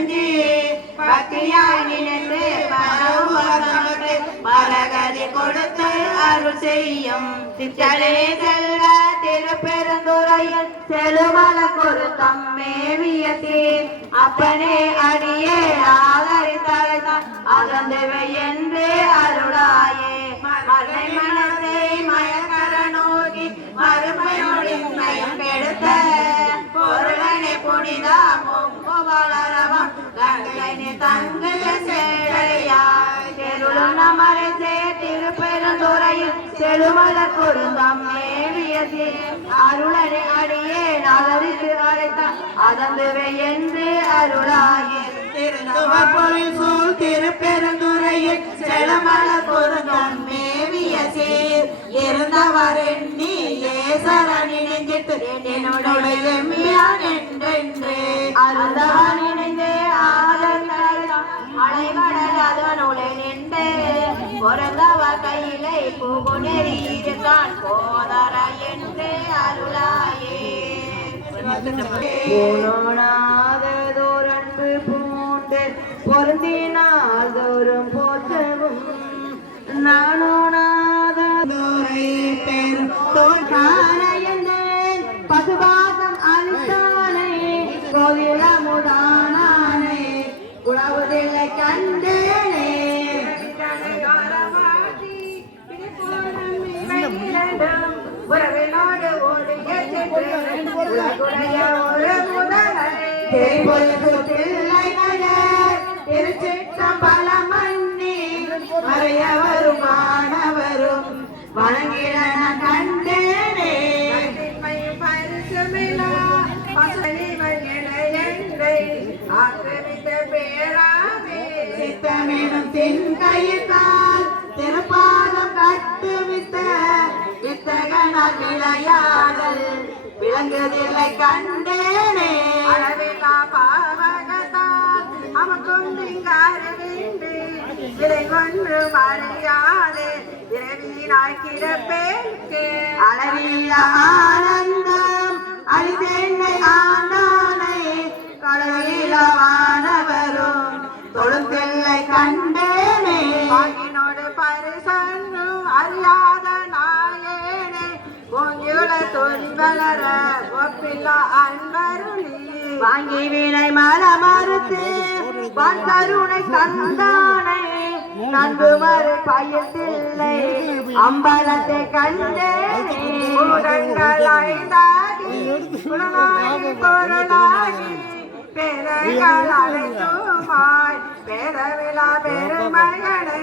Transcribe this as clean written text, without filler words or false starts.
செஞ்சு பக்தியாய் நினைத்து பரவுவதற்கு பரகதி கொடுத்து அருள் செய்யும் சித்தனே செல்வ திருப்பெருந்துறையில் செழுமல பொருத்தம் மேவியதே அப்பனே அடியே ஆதரித்தழைத்தான் அகந்தவை என்று அருளாயே மலை மனத்தை மயக்கர நோக்கி மறுமையோடின் மயம் கெடுத்த பொருளனை புனிதா பொங்கு வளரவம் கங்கனை தங்குக சேழையாய் தெருளும் நமரசே திருப்பெருந்துறையில் செழுமல பொருந்தம் மேவியதே அருளனை அடியே நகரித்து அழைத்தான் அதந்துவை என்று அருளாயே திருநுவப்பொழில் சூழ் திருப்பெருந்துறையில் செழுமல பொருந்தம் மேவிய சேர் இருந்தவர் எண்ணி ஏசரன் இணைஞ்சிட்டு என்னுடைய எம்மியான் என்றென்று அருந்தவன் இணைந்து அலைகடல் அதனுளை நின்று பொருந்தவ கையிலை புகுநெறி இருக்கான் போதர என்று அருளாயே பூனோனாதோரன்பு பூண்டு பொருந்தினால் தோறும் போற்றவும் நானோனாதோரை பெரும் தோற்கானையன் பசுபாசம் அளித்தானே கோயிலமுதானே உழவுதில்லை கண்டேனே உறவினோடு ஓடிய ஒரு முதலை திருச்சிற்றம்பலம் மன்னி மறையவரும் மாணவரும் வணங்கிடன கண்டேனே பரிசுமிழா ஆக்கிரமித்த பேராமே சித்தமெனும் தின்கையிட்டால் திருப்பாதம் கட்டுவித்த வித்தகனார் விளையாடல் விளங்குதில்லை கண்டேனே அளவில்லா பாவகத்தால் அவக்கும் திங்காரவின்றி விலை ஒன்று மறையாதே இரவினாய் கிடப்பேற்கு அளவில்ல ஆனந்தம் அழிதென்னை ஆண்டானை கடலிலவானவரும் தொழுந்தில்லை கண்டேனே வாங்கினோடு பரிசன்னும் அறியாத நாயேனே பொங்கியுல தொழில் வளர ஒப்பில்லா அன்பருளி வாங்கி வினை மல மறுத்து வான் கருணை தந்தானை நன்கு மறு பயத்தில்லை அம்பலத்தை கண்டேனே உடங்கள் ஐந்தாகி குணமாகி பொருளாகி பேரங்கள் அழைத்துமாய் பேரவிழா பெருமகனை